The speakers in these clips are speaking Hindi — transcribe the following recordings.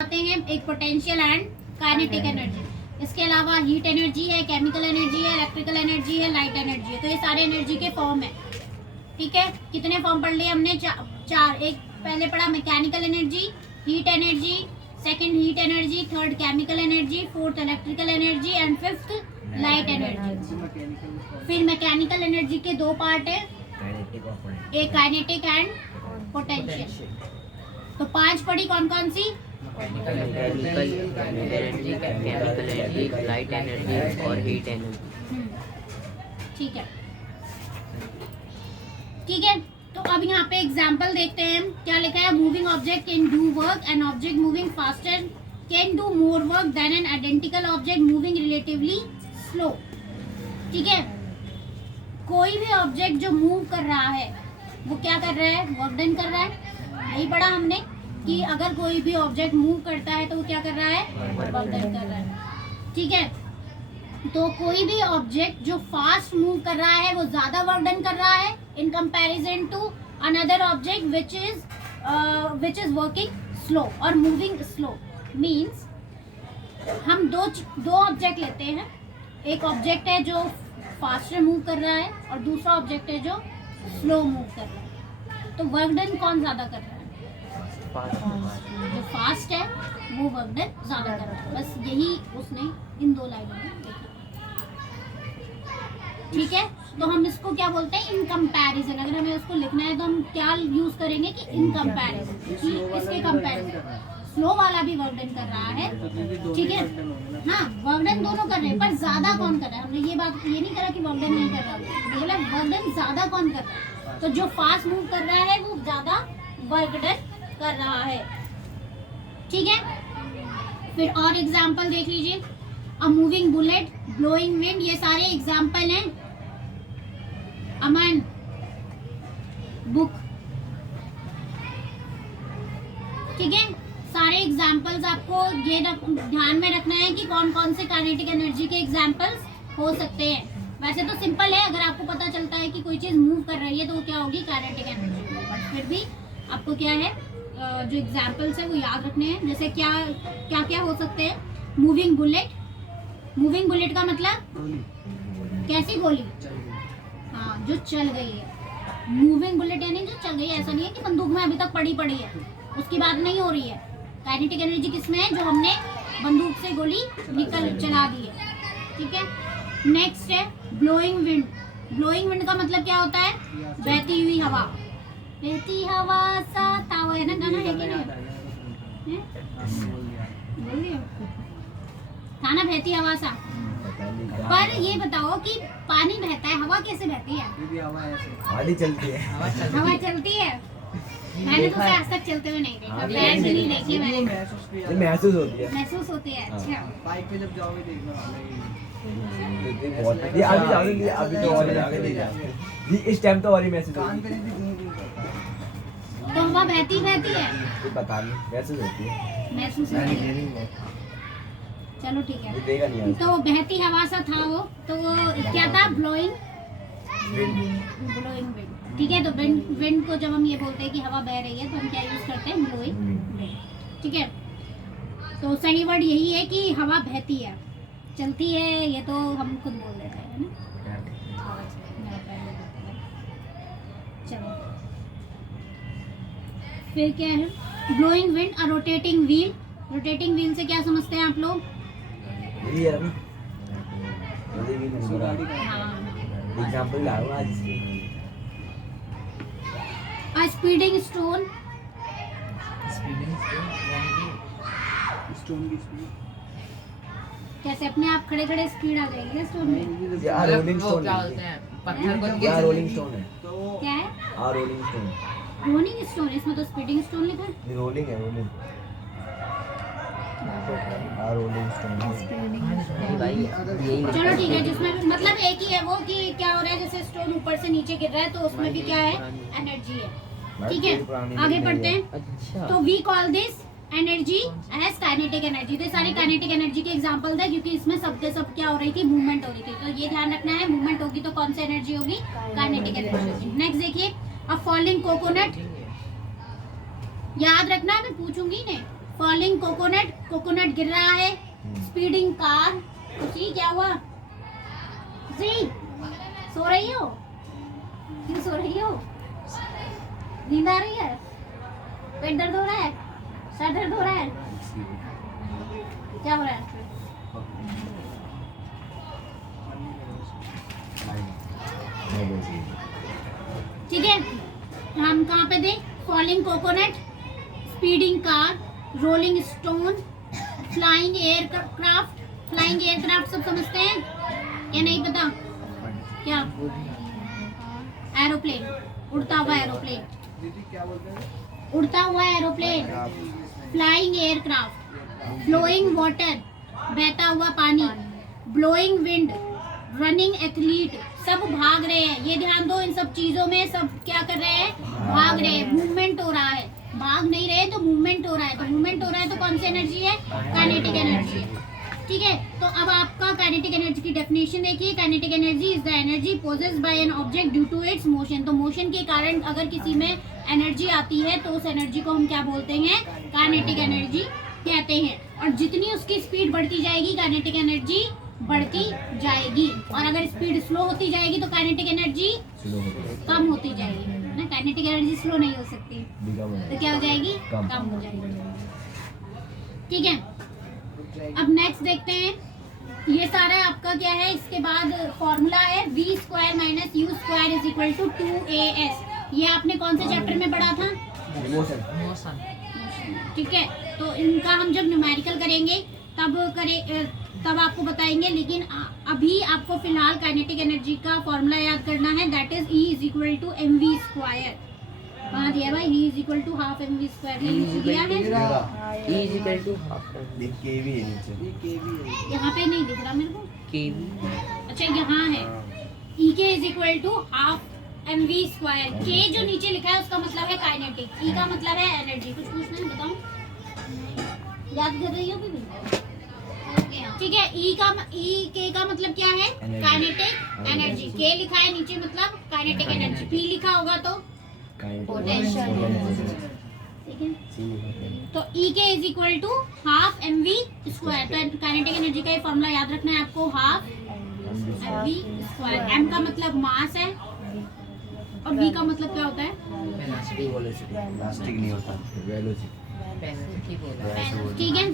आते हैं एक पोटेंशियल एंड काइनेटिक एनर्जी। इसके अलावा हीट एनर्जी है, केमिकल एनर्जी है, इलेक्ट्रिकल एनर्जी है, लाइट एनर्जी है। तो ये सारे एनर्जी के फॉर्म है। ठीक है, कितने फॉर्म पढ़ लिए हमने? चार। एक पहले पढ़ा mechanical energy, heat energy, second heat energy, third chemical energy, fourth electrical energy and fifth light energy. फिर मैकेनिकल एनर्जी के दो पार्ट है, एक काइनेटिक एंड पोटेंशियल। तो पांच पढ़ी कौन कौन सी? Mechanical energy, chemical energy, light energy और हीट एनर्जी। ठीक है, ठीक है। तो अब यहाँ पे एग्जाम्पल देखते हैं क्या लिखा है। Moving object can do work, an object moving faster can do more work than an identical object moving relatively slow. ठीक है, कोई भी ऑब्जेक्ट जो मूव कर रहा है वो क्या कर रहा है? वर्क डन कर रहा है। यही पढ़ा हमने कि अगर कोई भी ऑब्जेक्ट मूव करता है तो वो क्या कर रहा है? वर्क डन कर रहा है। ठीक है, तो कोई भी ऑब्जेक्ट जो फास्ट मूव कर रहा है वो ज्यादा वर्क डन कर रहा है in comparison to another object which is working slow और मूविंग स्लो। मींस हम दो ऑब्जेक्ट लेते हैं। एक ऑब्जेक्ट है जो फास्टर मूव कर रहा है और दूसरा ऑब्जेक्ट है जो स्लो मूव कर रहा है। तो वर्क डन कौन ज्यादा कर रहा है? जो फास्ट है वो वर्क डन ज्यादा कर रहा है। बस यही उसने इन दो लाइनों में लिखा। ठीक है, तो हम इसको क्या बोलते हैं? In comparison. अगर हमें उसको लिखना है तो हम क्या यूज करेंगे कि इन कंपैरिजन, कि इसके कंपैरिजन स्लो वाला भी वर्क डन कर रहा है। ठीक है, हाँ, वर्क डन दोनों कर रहे हैं, पर ज्यादा कौन कर रहा है? हमने ये बात ये नहीं करा कि वर्क डन नहीं कर रहा है, बोला वर्क डन ज्यादा कौन कर रहा है। तो जो फास्ट मूव कर रहा है वो ज्यादा वर्क डन कर रहा है। ठीक है, फिर और एग्जाम्पल देख लीजिए। A moving bullet, blowing wind, ये सारे एग्जाम्पल हैं। अमन बुक। ठीक है, सारे एग्जाम्पल्स आपको ये ध्यान में रखना है कि कौन कौन से काइनेटिक एनर्जी के एग्जाम्पल्स हो सकते हैं। वैसे तो सिंपल है, अगर आपको पता चलता है कि कोई चीज मूव कर रही है तो वो क्या होगी? Kinetic energy. बट फिर भी आपको क्या है, जो एग्जाम्पल्स है वो याद रखने हैं। जैसे क्या क्या क्या हो सकते हैं? Moving bullet. मूविंग बुलेट का मतलब कैसी गोली? हाँ, जो चल गई है। मूविंग बुलेट यानी जो चल गई है। ऐसा नहीं है कि बंदूक में अभी तक पड़ी पड़ी है, उसकी बात नहीं हो रही है। काइनेटिक एनर्जी किसमें है? जो हमने बंदूक से गोली चला दी है। ठीक है, नेक्स्ट है ब्लोइंग विंड। ब्लोइंग विंड का मतलब क्या होता है? बहती हुई हवा। बहती हवा सा तावा है ना, गाना है कि नहीं? था ना बहती हवा सा। पर ये बताओ कि पानी बहता है, हवा कैसे बहती है? गाड़ी चलती है, हवा चलती है। मैंने तो उसे आज तक चलते हुए नहीं देखा, पैर भी नहीं देखी मैंने। महसूस होती है। महसूस होती है। अच्छा, बाइक पे जब जाओगे देखना ये अभी जाओगे, अभी तो और आगे नहीं जाओगे। इस टाइम तो और ही महसूस कान होती पे है। तो हवा बहती बहती है, ये पता नहीं, महसूस होती है। महसूस होती है। चलो ठीक ये है, देगा नहीं यार। तो बहती हवा सा था वो। तो वो क्या था? Blowing blowing wind. ठीक है, तो विंड को जब हम ये बोलते हैं कि हवा बह रही है तो हम क्या यूज करते हैं? Blowing wind. ठीक है, तो सही वर्ड यही है कि हवा बहती है। चलती है ये तो हम खुद बोल देते हैं ना। चलो, फिर क्या है? ब्लोइंग विंड, अ रोटेटिंग व्हील। रोटेटिंग व्हील से क्या समझते हैं आप लोग? ये है ना, हाँ, एग्जांपल ला रहा हूं आज। अ स्पीडिंग स्टोन। स्टोन की स्पीड कैसे अपने आप खड़े खड़े स्पीड आ जाएगी स्टोन में? ये रोलिंग स्टोन क्या है। बोलते हैं? पत्थर को ये रोलिंग स्टोन है। तो क्या है? Rolling stone. Rolling stone. इसमें तो स्पीडिंग स्टोन लिखा है। ये रोलिंग है, रोलिंग। रोलिंग स्टोन नहीं भाई, यही चलो ठीक है, जिसमें मतलब एक ही है वो कि क्या हो रहा है, जैसे स्टोन ऊपर से नीचे गिर रहा है तो उसमें भी क्या है? एनर्जी है। ठीक है, आगे बढ़ते हैं। अच्छा, तो we call this energy as kinetic energy. तो सारी काइनेटिक एनर्जी के एग्जांपल है, क्योंकि इसमें सब क्या हो रही थी? मूवमेंट हो रही थी। तो ये ध्यान रखना है, मूवमेंट होगी तो कौन सी एनर्जी होगी? काइनेटिक एनर्जी होगी। नेक्स्ट देखिए, अ फॉलिंग कोकोनट। याद रखना, मैं पूछूंगी नहीं। फॉलिंग कोकोनट, कोकोनट गिर रहा है। स्पीडिंग कार, खुशी क्या हुआ? जी सो रही हो? क्यों सो रही हो? नींद आ रही है? पेट दर्द हो रहा है? सर दर्द हो रहा है? क्या हो रहा है? ठीक है, हम कहाँ पे थे? Falling coconut, speeding car, rolling stone, flying aircraft. Flying aircraft सब समझते हैं या नहीं पता? क्या? एरोप्लेन, उड़ता हुआ एरोप्लेन, उड़ता हुआ aeroplane, flying aircraft, flowing water, बहता हुआ पानी, ब्लोइंग विंड, रनिंग एथलीट। सब भाग रहे हैं, ये ध्यान दो, इन सब चीजों में सब क्या कर रहे हैं? भाग रहे हैं, मूवमेंट हो रहा है। भाग नहीं रहे तो मूवमेंट हो रहा है, तो मूवमेंट हो रहा है तो कौन सी एनर्जी है? काइनेटिक एनर्जी है। ठीक है, तो अब आपका काइनेटिक एनर्जी की डेफिनेशन देखिए। Kinetic energy is the energy possessed by an object due to its motion. तो मोशन के कारण अगर किसी में एनर्जी आती है तो उस एनर्जी को हम क्या बोलते हैं? काइनेटिक एनर्जी कहते हैं। और जितनी उसकी स्पीड बढ़ती जाएगी काइनेटिक एनर्जी बढ़ती जाएगी, और अगर स्पीड स्लो होती जाएगी तो काइनेटिक एनर्जी कम होती जाएगी ना। काइनेटिक एनर्जी स्लो नहीं हो सकती, तो क्या हो जाएगी? कम हो जाएगी। ठीक है, अब नेक्स्ट देखते हैं। ये सारा आपका क्या है? इसके बाद फॉर्मूला है v² minus u² is equal to 2as। ये आपने कौन से चैप्टर में पढ़ा था? मोशन। ठीक है, तो इनका हम जब न्यूमेरिकल करेंगे तब आपको बताएंगे, लेकिन अभी आपको फिलहाल काइनेटिक एनर्जी का फॉर्मूला याद करना है, that is E is equal to mv²। कहाँ दिया भाई? E is equal to half mv²। दिया है? E is equal to half KV है नीचे, यहाँ पे नहीं दिख रहा मेरे को। केवी। अच्छा यहाँ है, E के is equal to half mv²। K जो नीचे लिखा है उसका मतलब है काइनेटिक, E का मतलब है एनर्जी। कुछ पूछना है बताओ? याद कर रही हो भी? ठीक है, K का मतलब क्या है? Kinetic energy. K लिखा है नीचे मतलब काइनेटिक एनर्जी, P लिखा होगा तो पोटेंशियल। ठीक है, तो E के is equal to half mv²। तो काइनेटिक एनर्जी का ये फॉर्मूला याद रखना है आपको, हाफ mv²। m का मतलब मास है और v का मतलब क्या होता है? प्लास्टिक नहीं होता, वेलोसिटी। ठीक है,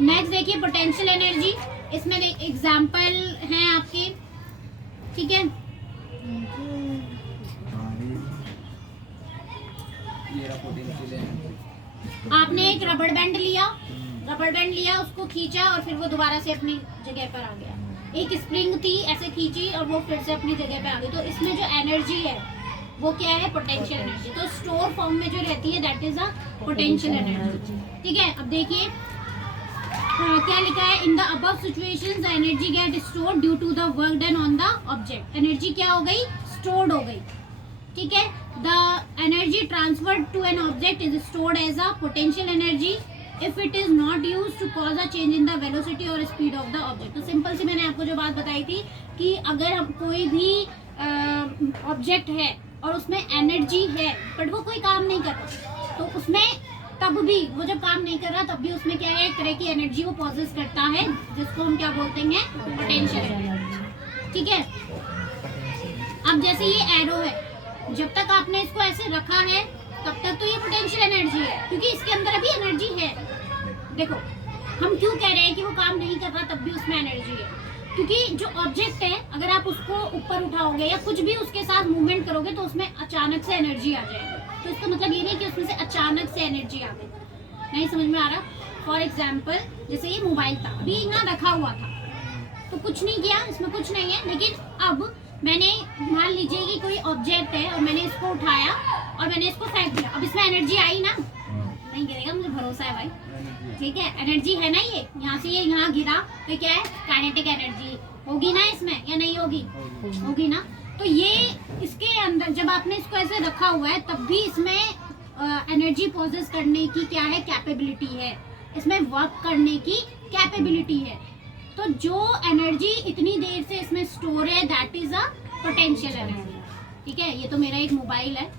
नेक्स्ट देखिए पोटेंशियल एनर्जी। इसमें एग्जाम्पल हैं आपके। ठीक है, आपने एक रबड़ बैंड लिया, उसको खींचा और फिर वो दोबारा से अपनी जगह पर आ गया। एक स्प्रिंग थी, ऐसे खींची और वो फिर से अपनी जगह पे आ गई। तो इसमें जो एनर्जी है वो क्या है? Potential energy. तो स्टोर फॉर्म में जो रहती है that is a potential energy. ठीक है, अब देखिए क्या लिखा है? In the above situations the energy get stored due to the work done on the object. Energy क्या हो गई? स्टोर्ड हो गई। ठीक है, the energy transferred to an object is stored as a potential energy if it is not used to cause a change in the velocity और स्पीड ऑफ द ऑब्जेक्ट। तो सिंपल सी मैंने आपको जो बात बताई थी कि अगर हम कोई भी ऑब्जेक्ट है और उसमें एनर्जी है बट वो कोई काम नहीं कर रहा, तो उसमें तब भी वो जब काम नहीं कर रहा तब भी उसमें क्या है? एक तरह की एनर्जी वो पॉजेस करता है, जिसको हम क्या बोलते हैं? Potential energy. ठीक है, अब जैसे ये एरो है, जब तक आपने इसको ऐसे रखा है तब तक तो ये पोटेंशियल एनर्जी है, क्योंकि इसके अंदर अभी एनर्जी है। देखो हम क्यों कह रहे हैं कि वो काम नहीं कर रहा तब भी उसमें एनर्जी है, क्योंकि जो ऑब्जेक्ट है अगर आप उसको ऊपर उठाओगे या कुछ भी उसके साथ मूवमेंट करोगे तो उसमें अचानक से एनर्जी आ जाएगी। तो इसका मतलब ये नहीं कि उसमें से अचानक से एनर्जी आ गई। नहीं समझ में आ रहा? फॉर एग्जाम्पल जैसे ये मोबाइल था, अभी यहाँ रखा हुआ था तो कुछ नहीं किया, इसमें कुछ नहीं है, लेकिन अब मैंने मान लीजिए कि कोई ऑब्जेक्ट है और मैंने इसको उठाया और मैंने इसको फेंक दिया, अब इसमें एनर्जी आई ना? नहीं गिरेगा, मुझे भरोसा है भाई। ठीक है, एनर्जी है ना, ये यहाँ से ये यहाँ गिरा तो क्या है? काइनेटिक एनर्जी होगी ना इसमें या नहीं होगी? होगी ना। तो ये इसके अंदर जब आपने इसको ऐसे रखा हुआ है तब भी इसमें एनर्जी प्रोसेस करने की क्या है? कैपेबिलिटी है, इसमें वर्क करने की कैपेबिलिटी है। तो जो एनर्जी इतनी देर से इसमें स्टोर है that is a potential energy. ठीक है, ये तो मेरा एक मोबाइल है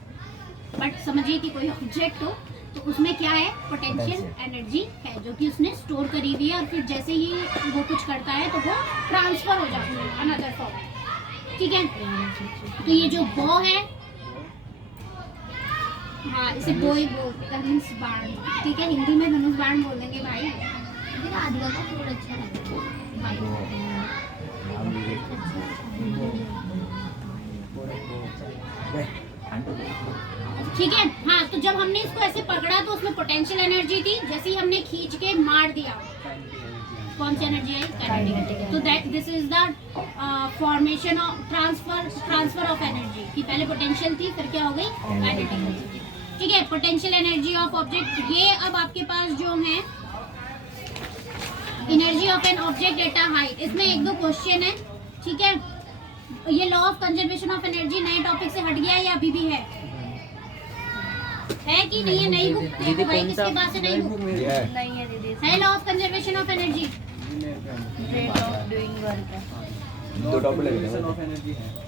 बट समझिए कि कोई ऑब्जेक्ट हो तो उसमें क्या है, पोटेंशियल एनर्जी है जो कि उसने स्टोर करी हुई है, और फिर जैसे ही वो कुछ करता है तो वो ट्रांसफर हो जाती है अनदर फॉर्म। ठीक है, तो ये जो बो है, हाँ इसे बो ही बोलते हैं, धनुष बाण। ठीक है, हिंदी में धनुष बाण बोल देंगे भाई। आदिवा का फूल अच्छा लगता ठीक है, हाँ तो जब हमने इसको ऐसे पकड़ा तो उसमें पोटेंशियल एनर्जी थी, जैसे ही हमने खींच के मार दिया, कौन सी एनर्जी आई, काइनेटिक। तो that this is the formation of transfer of energy, कि पहले पोटेंशियल थी फिर क्या हो गई, काइनेटिक। ठीक है, पोटेंशियल एनर्जी ऑफ ऑब्जेक्ट। ये अब आपके पास जो है energy of an object at a height, इसमें एक दो क्वेश्चन है। ठीक है, ये law of conservation of energy नए टॉपिक से हट गया है या अभी भी है कि नहीं है? नई बुक देखो भाई, किसके पास है नई बुक? नहीं है दीदी, है law of conservation of energy. Rate of doing work है। दो टॉपिक लगे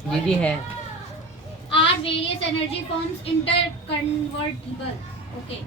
दीदी है। Are various energy forms interconvertible. Okay,